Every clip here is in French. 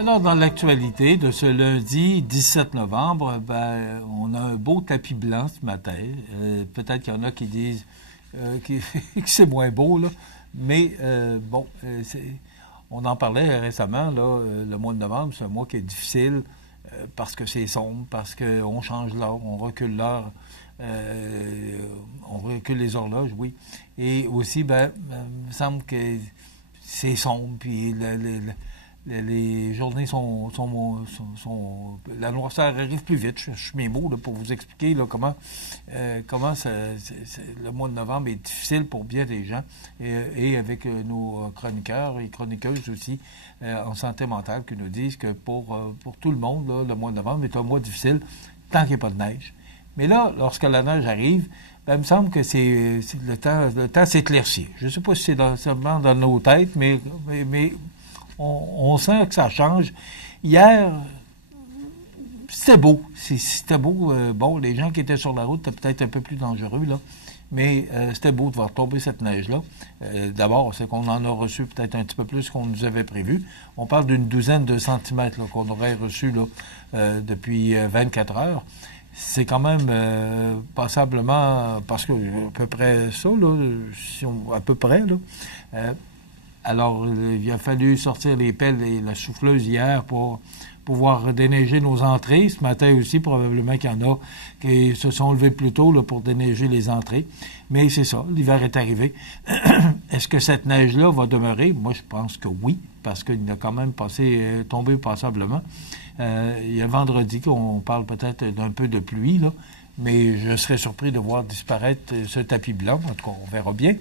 Alors, dans l'actualité de ce lundi 17 novembre, on a un beau tapis blanc ce matin. Peut-être qu'il y en a qui disent que c'est moins beau, là. Mais on en parlait récemment, là, le mois de novembre, c'est un mois qui est difficile parce que c'est sombre, parce qu'on change l'heure, on recule l'heure, on recule les horloges, oui. Et aussi, il me semble que c'est sombre, puis les journées sont la noirceur arrive plus vite. Je suis mes mots là, pour vous expliquer là, comment le mois de novembre est difficile pour bien des gens et avec nos chroniqueurs et chroniqueuses aussi en santé mentale qui nous disent que pour tout le monde, là, le mois de novembre est un mois difficile tant qu'il n'y a pas de neige. Mais là, lorsque la neige arrive, il me semble que le temps s'éclaircit. Je ne sais pas si c'est seulement dans nos têtes, mais on sent que ça change. Hier, c'était beau. C'était beau. Bon, les gens qui étaient sur la route étaient peut-être un peu plus dangereux, là. Mais c'était beau de voir tomber cette neige-là. D'abord, c'est qu'on en a reçu peut-être un petit peu plus qu'on nous avait prévu. On parle d'une douzaine de centimètres là, qu'on aurait reçu là, depuis 24 heures. C'est quand même passablement, parce que à peu près ça, là, à peu près, là. Alors, il a fallu sortir les pelles et la souffleuse hier pour pouvoir déneiger nos entrées. Ce matin aussi, probablement qu'il y en a qui se sont levés plus tôt là, pour déneiger les entrées. Mais c'est ça, l'hiver est arrivé. Est-ce que cette neige-là va demeurer? Moi, je pense que oui, parce qu'il a quand même tombé passablement. Il y a vendredi qu'on parle peut-être d'un peu de pluie, là. Mais je serais surpris de voir disparaître ce tapis blanc. En tout cas, on verra bien.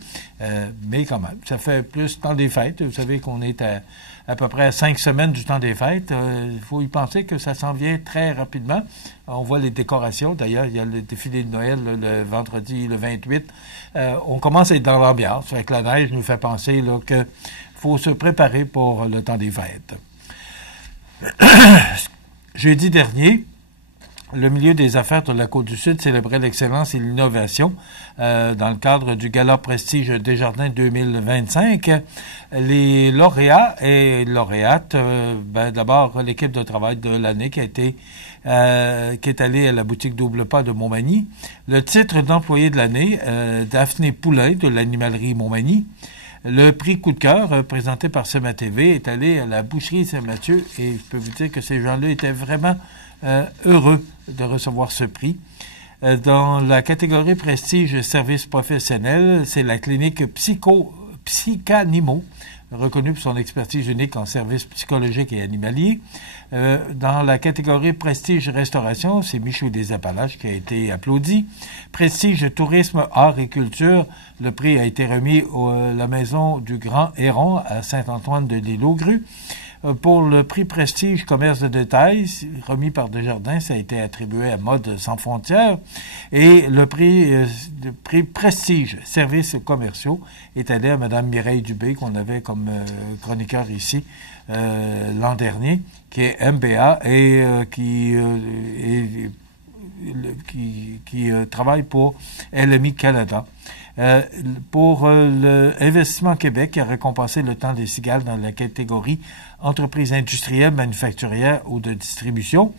Mais quand même, ça fait plus temps des fêtes. Vous savez qu'on est à peu près à 5 semaines du temps des fêtes. Il faut y penser que ça s'en vient très rapidement. On voit les décorations. D'ailleurs, il y a le défilé de Noël le vendredi, le 28. On commence à être dans l'ambiance. Avec la neige nous fait penser qu'il faut se préparer pour le temps des fêtes. Jeudi dernier, le milieu des affaires de la Côte-du-Sud célébrait l'excellence et l'innovation dans le cadre du Gala Prestige Desjardins 2025. Les lauréats et lauréates, d'abord l'équipe de travail de l'année qui est allée à la boutique Double Pas de Montmagny. Le titre d'employé de l'année, Daphné Poulain de l'animalerie Montmagny. Le prix coup de cœur, présenté par Sema TV, est allé à la boucherie Saint-Mathieu et je peux vous dire que ces gens-là étaient vraiment heureux de recevoir ce prix. Dans la catégorie prestige service professionnel, c'est la clinique Psycanimo, reconnue pour son expertise unique en services psychologiques et animaliers. Dans la catégorie prestige restauration, c'est Michou des Appalaches qui a été applaudi. Prestige tourisme, art et culture, le prix a été remis à la maison du Grand Héron à Saint-Antoine de l'Île-aux-Grues. Pour le prix Prestige Commerce de détail, remis par Desjardins, ça a été attribué à Mode Sans Frontières. Et le prix Prestige Services commerciaux est allé à Mme Mireille Dubé, qu'on avait comme chroniqueur ici l'an dernier, qui est MBA et qui travaille pour LMI Canada. Pour l'Investissement Québec, qui a récompensé le temps des cigales dans la catégorie entreprise industrielle, manufacturière ou de distribution.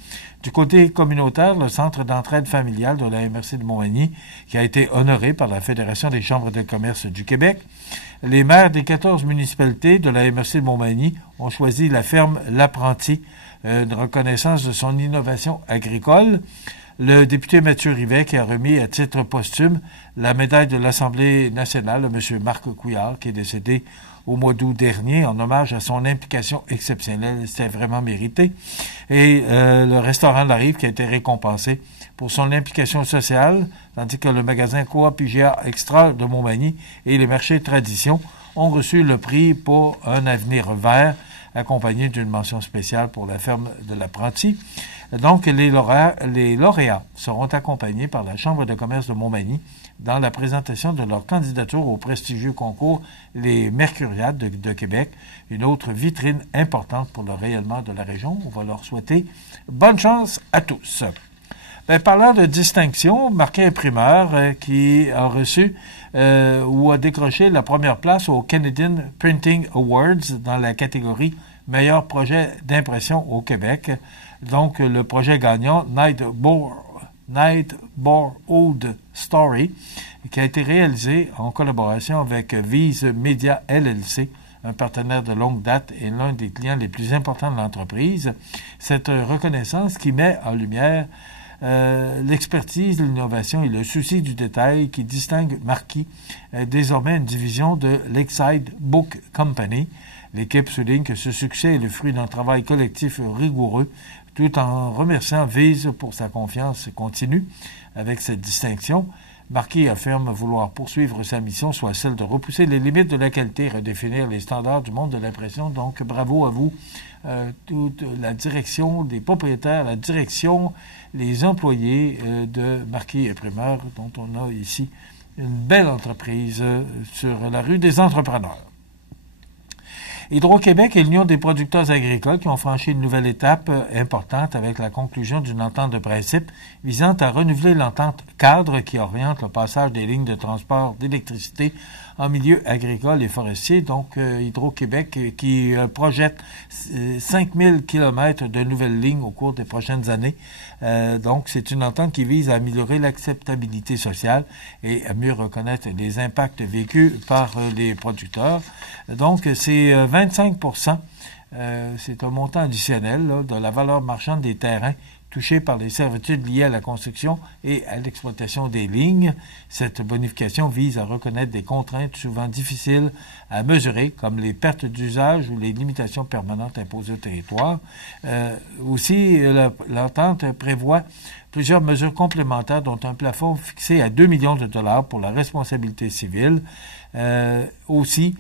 Du côté communautaire, le Centre d'entraide familiale de la MRC de Montmagny, qui a été honoré par la Fédération des chambres de commerce du Québec. Les maires des 14 municipalités de la MRC de Montmagny ont choisi la ferme L'Apprenti, de reconnaissance de son innovation agricole. Le député Mathieu Rivet qui a remis à titre posthume la médaille de l'Assemblée nationale à M. Marc Couillard, qui est décédé au mois d'août dernier, en hommage à son implication exceptionnelle. C'était vraiment mérité. Et le restaurant La Rive qui a été récompensé pour son implication sociale, tandis que le magasin Coop IGA Extra de Montmagny et les marchés Tradition ont reçu le prix pour un avenir vert, accompagné d'une mention spéciale pour la ferme de l'Apprenti. Donc, les lauréats seront accompagnés par la Chambre de commerce de Montmagny dans la présentation de leur candidature au prestigieux concours Les Mercuriades de Québec, une autre vitrine importante pour le rayonnement de la région. On va leur souhaiter bonne chance à tous. Parlant de distinction, Marquet Imprimeur qui a reçu ou a décroché la première place au Canadian Printing Awards dans la catégorie meilleur projet d'impression au Québec. Donc, le projet gagnant, Nightborhood Story, qui a été réalisé en collaboration avec Vise Media LLC, un partenaire de longue date et l'un des clients les plus importants de l'entreprise. Cette reconnaissance qui met en lumière l'expertise, l'innovation et le souci du détail qui distingue Marquis, désormais une division de Lakeside Book Company. L'équipe souligne que ce succès est le fruit d'un travail collectif rigoureux, tout en remerciant Vise pour sa confiance continue avec cette distinction. Marquis affirme vouloir poursuivre sa mission, soit celle de repousser les limites de la qualité et redéfinir les standards du monde de l'impression. Donc, bravo à vous, toute la direction des propriétaires, la direction, les employés de Marquis Imprimeurs, dont on a ici une belle entreprise sur la rue des entrepreneurs. Hydro-Québec et l'Union des producteurs agricoles qui ont franchi une nouvelle étape importante avec la conclusion d'une entente de principe visant à renouveler l'entente cadre qui oriente le passage des lignes de transport d'électricité en milieu agricole et forestier. Donc, Hydro-Québec qui projette 5000 km de nouvelles lignes au cours des prochaines années. Donc, c'est une entente qui vise à améliorer l'acceptabilité sociale et à mieux reconnaître les impacts vécus par les producteurs. Donc, c'est 25%, c'est un montant additionnel là, de la valeur marchande des terrains touchés par les servitudes liées à la construction et à l'exploitation des lignes. Cette bonification vise à reconnaître des contraintes souvent difficiles à mesurer, comme les pertes d'usage ou les limitations permanentes imposées au territoire. Aussi, l'entente prévoit plusieurs mesures complémentaires, dont un plafond fixé à 2 millions de dollars pour la responsabilité civile. Aussi,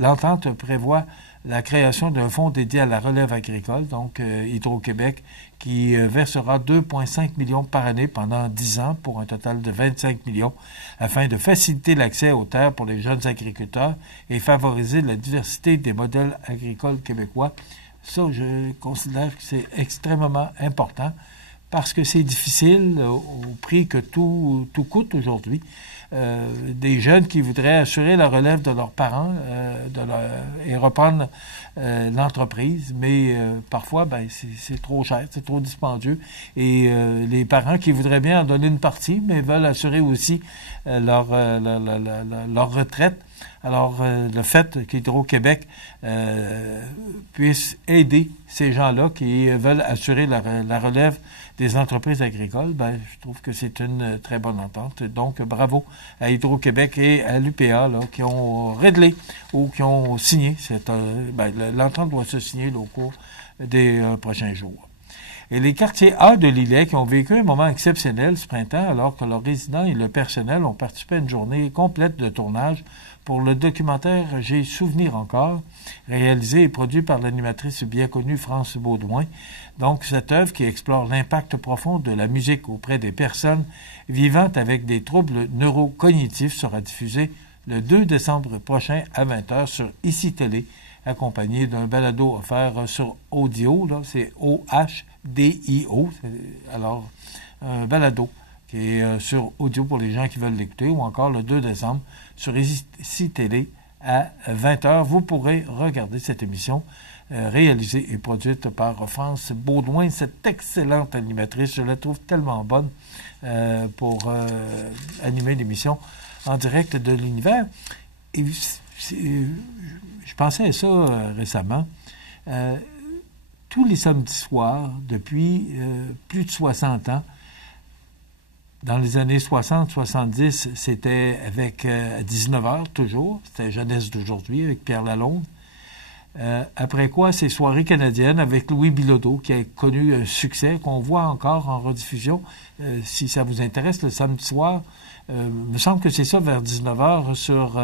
l'entente prévoit la création d'un fonds dédié à la relève agricole, donc Hydro-Québec, qui versera 2,5 millions par année pendant 10 ans pour un total de 25 millions, afin de faciliter l'accès aux terres pour les jeunes agriculteurs et favoriser la diversité des modèles agricoles québécois. Ça, je considère que c'est extrêmement important parce que c'est difficile au prix que tout coûte aujourd'hui. Des jeunes qui voudraient assurer la relève de leurs parents et reprendre l'entreprise, mais parfois c'est trop cher, c'est trop dispendieux. Et les parents qui voudraient bien en donner une partie, mais veulent assurer aussi leur retraite. Alors, le fait qu'Hydro-Québec puisse aider ces gens-là qui veulent assurer la relève des entreprises agricoles, je trouve que c'est une très bonne entente. Donc, bravo à Hydro-Québec et à l'UPA là, qui ont réglé ou qui ont signé l'entente doit se signer là, au cours des prochains jours. Et les quartiers A de Lillet qui ont vécu un moment exceptionnel ce printemps alors que leurs résidents et le personnel ont participé à une journée complète de tournage pour le documentaire « J'ai souvenir encore », réalisé et produit par l'animatrice bien connue France Baudouin. Donc, cette œuvre qui explore l'impact profond de la musique auprès des personnes vivant avec des troubles neurocognitifs sera diffusée le 2 décembre prochain à 20h sur ICI Télé, accompagné d'un balado offert sur Audio, là, c'est OHDIO, alors un balado qui est sur Audio pour les gens qui veulent l'écouter, ou encore le 2 décembre sur ICI Télé à 20h. Vous pourrez regarder cette émission réalisée et produite par France Baudouin, cette excellente animatrice. Je la trouve tellement bonne pour animer l'émission en direct de l'univers. Et je pensais à ça récemment. Tous les samedis soirs, depuis plus de 60 ans, dans les années 60-70, c'était avec à 19h toujours, c'était Jeunesse d'aujourd'hui avec Pierre Lalonde. Après quoi, c'est Soirées canadiennes avec Louis Bilodeau qui a connu un succès qu'on voit encore en rediffusion. Si ça vous intéresse, le samedi soir, il me semble que c'est ça vers 19h sur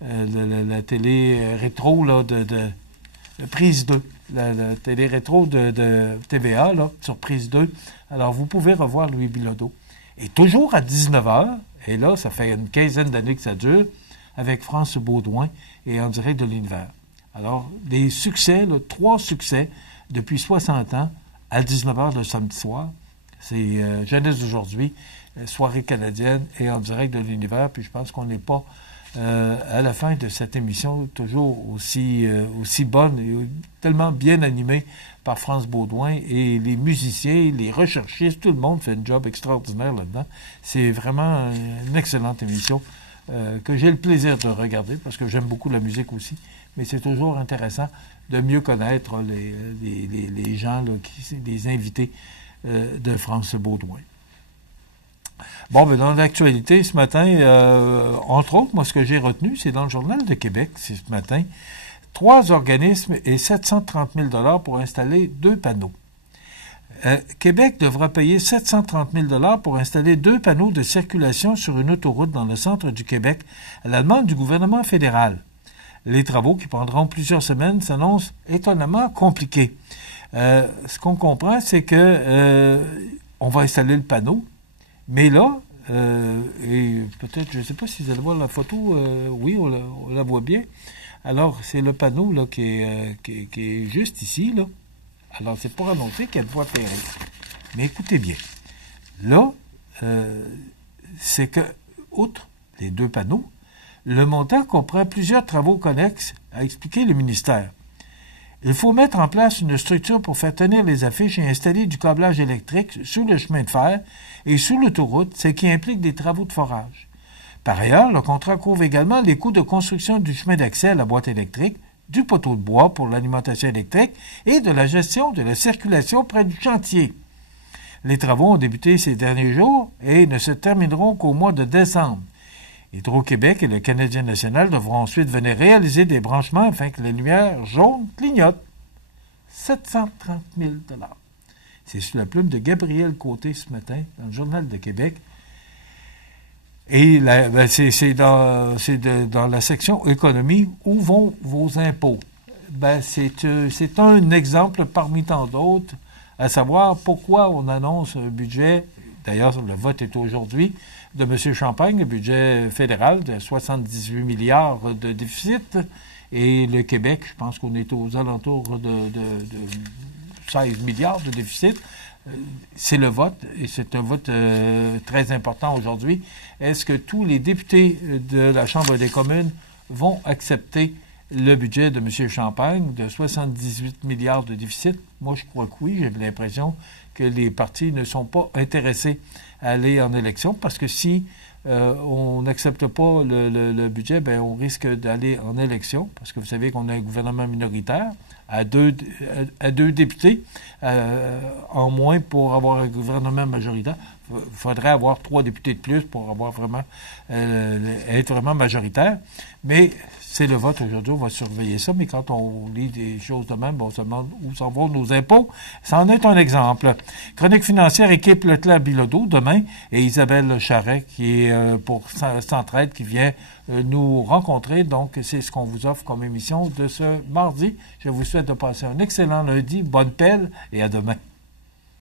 la télé rétro là, de Prise 2, la télé rétro de TVA là, sur Prise 2. Alors, vous pouvez revoir Louis Bilodeau. Et toujours à 19h, et là, ça fait une quinzaine d'années que ça dure, avec France Baudouin et en direct de l'univers. Alors, des succès, là, 3 succès depuis 60 ans à 19h le samedi soir. C'est Jeunesse d'aujourd'hui soirée canadienne et en direct de l'univers. Puis je pense qu'on n'est pas à la fin de cette émission toujours aussi bonne et tellement bien animée par France Baudouin et les musiciens, les recherchistes, tout le monde fait un job extraordinaire là-dedans. C'est vraiment une excellente émission que j'ai le plaisir de regarder parce que j'aime beaucoup la musique aussi, mais c'est toujours intéressant de mieux connaître les gens, là, les invités de France Baudouin. Bon, ben dans l'actualité, ce matin, entre autres, moi, ce que j'ai retenu, c'est dans le Journal de Québec, c'est ce matin, 3 organismes et 730 000 $ pour installer 2 panneaux. Québec devra payer 730 000 $ pour installer 2 panneaux de circulation sur une autoroute dans le centre du Québec, à la demande du gouvernement fédéral. Les travaux, qui prendront plusieurs semaines, s'annoncent étonnamment compliqués. Ce qu'on comprend, c'est que on va installer le panneau, mais là, et peut-être, je ne sais pas si vous allez voir la photo, oui, on la voit bien. Alors, c'est le panneau là, qui est juste ici, là. Alors, c'est pour annoncer qu'il y a une voie ferrée. Mais écoutez bien, là, c'est que, outre les 2 panneaux, le montant comprend plusieurs travaux connexes, a expliqué le ministère. Il faut mettre en place une structure pour faire tenir les affiches et installer du câblage électrique sous le chemin de fer et sous l'autoroute, ce qui implique des travaux de forage. Par ailleurs, le contrat couvre également les coûts de construction du chemin d'accès à la boîte électrique, du poteau de bois pour l'alimentation électrique et de la gestion de la circulation près du chantier. Les travaux ont débuté ces derniers jours et ne se termineront qu'au mois de décembre. Hydro-Québec et le Canadien national devront ensuite venir réaliser des branchements afin que la lumière jaune clignote. 730 000 $. C'est sous la plume de Gabriel Côté ce matin, dans le Journal de Québec. Et c'est dans la section économie, où vont vos impôts? C'est un exemple parmi tant d'autres, à savoir pourquoi on annonce un budget, d'ailleurs le vote est aujourd'hui, de M. Champagne, le budget fédéral de 78 milliards de déficit, et le Québec, je pense qu'on est aux alentours de 16 milliards de déficit. C'est le vote, et c'est un vote très important aujourd'hui. Est-ce que tous les députés de la Chambre des communes vont accepter le budget de M. Champagne de 78 milliards de déficit? Moi, je crois que oui. J'ai l'impression que les partis ne sont pas intéressés à aller en élection parce que si on n'accepte pas le budget, ben on risque d'aller en élection parce que vous savez qu'on a un gouvernement minoritaire à deux députés en moins pour avoir un gouvernement majoritaire. Il faudrait avoir 3 députés de plus pour avoir vraiment être vraiment majoritaire. Mais c'est le vote aujourd'hui, on va surveiller ça. Mais quand on lit des choses de même, on se demande où s'en vont nos impôts. Ça en est un exemple. Chronique financière équipe Leclerc Bilodeau demain et Isabelle Charret qui est pour Centraide qui vient nous rencontrer. Donc, c'est ce qu'on vous offre comme émission de ce mardi. Je vous souhaite de passer un excellent lundi, bonne pelle et à demain.